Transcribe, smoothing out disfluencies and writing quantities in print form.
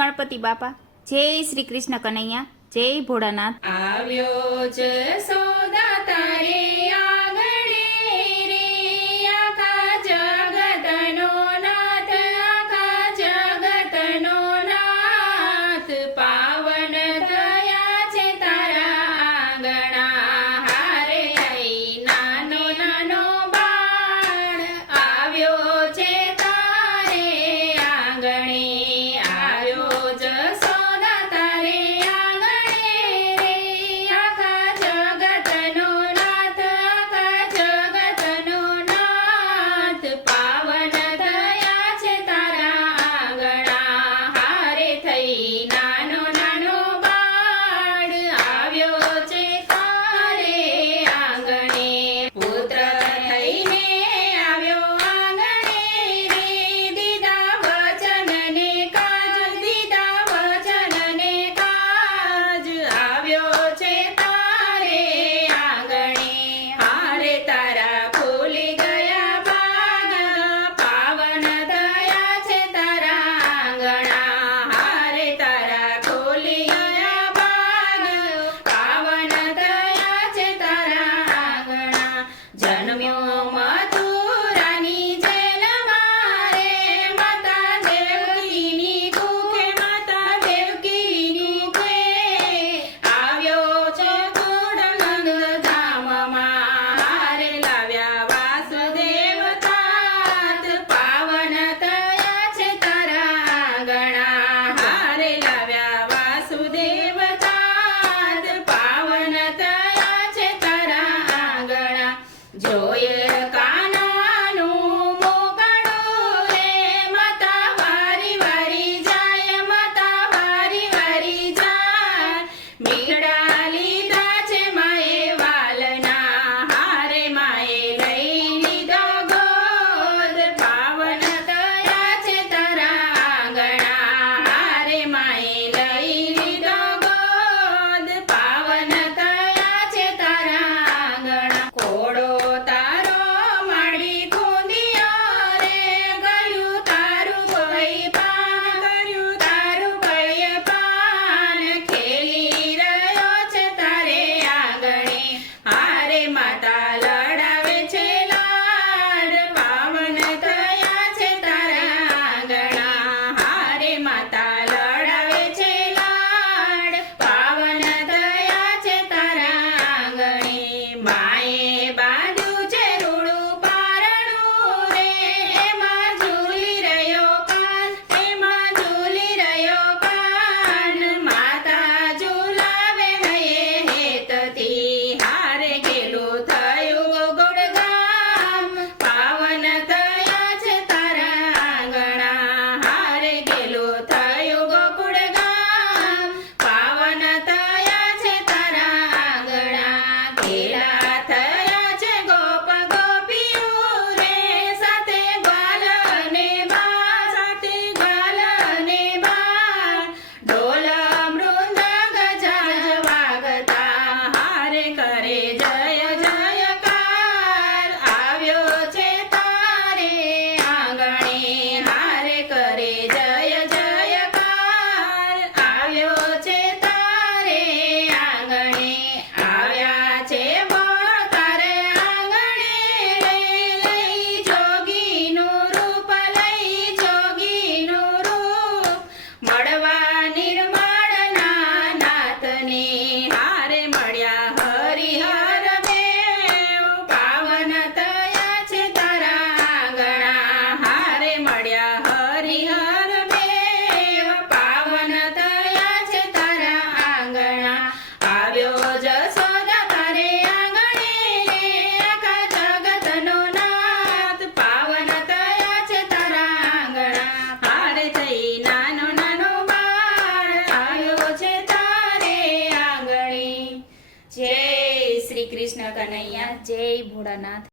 ગણપતિ બાપા, જય શ્રી કૃષ્ણ કનૈયા, જય ભોળાનાથ। આવ્યો જશોદા તારે આંગણે રે, આખા જગતનો નાથ, આખા જગતનો નાથ, પાવન થયા છે તારા આંગણા, હારે લઈ નાનો નાનો બાળ આવ્યો છે તારે આંગણે, આવ્યો જશોદા તારે આંગણે રે, આખા જગતનો નાથ, આખા જગતનો નાથ, પાવન થયા છે તારા આંગણા, હારે થઈ નાનો નાનો બાળ આવ્યો છે તારે આંગણે, પુત્ર થઈને આવ્યો આંગણે રે, દીધા વચનને કાજ, દીધા વચનને કાજ, આવ્યો છે તારે આંગણે, હારે તારા ખુલી ગયા ભાગ, પાવન થયા છે તારા આંગણા, હારે તારા ખુલી ગયા ભાગ, પાવન થયા છે તારા આંગણા, જન્મ્યો મથુરાની જેલમાં રે, માતા દેવકીની કુખે, માતા દેવકીની કુખે, આવ્યો છે કુળનંદ ધામમાં, હારે લાવ્યા વાસુદેવ તાત, પાવન થયા છે તારા આંગણા, હારે લાવ્યા વાસુદેવ તાત, પાવન થયા છે તારા આંગણા, જોયે કાનાનું મોકળું રે, માતા વારી વારી જાય, માતા વારી વારી જાય, મીંગડા લીધા છે માએ વાલના, હારે માએ લઈ લીધો ગોદ, પાવન થયા છે તારા આંગણા, હારે માએ લઈ લીધો ગોદ, પાવન થયા છે તારા આંગણા, ઘોડો તારો માડી ખૂંદિયો રે, ગળ્યું તારું ભય પાન, ગળ્યું તારું ભય પાન, ખેલી રહ્યો છે તારે આંગણે, હારે માતા લડાવે છે લાડ, પાવન થયા છે તારા આંગણા, હારે માતા લડાવે છે લાડ, પાવન થયા છે તારા આંગણે, માએ બાંધ્યું છે રૂડું પારણું રે, એમાં ઝૂલી રહ્યો કાન, એમાં ઝૂલી રહ્યો કાન, માતા ઝૂલાવે હયે હેતથી, હારે ગેલું થયું ગોળ ગામ, પાવન થયા છે તારા આંગણા, હારે ગેલું થયું ગોકુળ ગામ, પાવન થયા છે તારા આંગણા, ઘેલા થયા છે ગોપ ગોપીઓ રે, સાથે ગ્વાલ અને બા, સાથે ગ્વાલ અને બા, ઢોલ મૃદંગ ઝાંઝ વાગતા, હારે કરે જય જયકાર, આવ્યો છે તારે આંગણે, હારે કરે જય જયકાર, આવ્યો છે તારે આંગણે, આવ્યા છે બળ તારે આંગણે રે, લઈ જોગીનું રૂપ, લઈ જોગીનું રૂપ, મળવા નિર્મળના નાથને, હારે મળ્યા હરિહર બેવ, પાવન થયા છે તારા આંગણા, હારે મળ્યા હરિહર બેવ, પાવન થયા છે તારા આંગણા, આવ્યો જશોદા તારે આંગણે રે, આખા જગતનો નાથ, પાવન થયા છે તારા આંગણા, હારે થઈ નાનો નાનો બાળ આવ્યો છે તારે આંગણે, જય શ્રી કૃષ્ણ કનૈયા, જય ભોળાનાથ।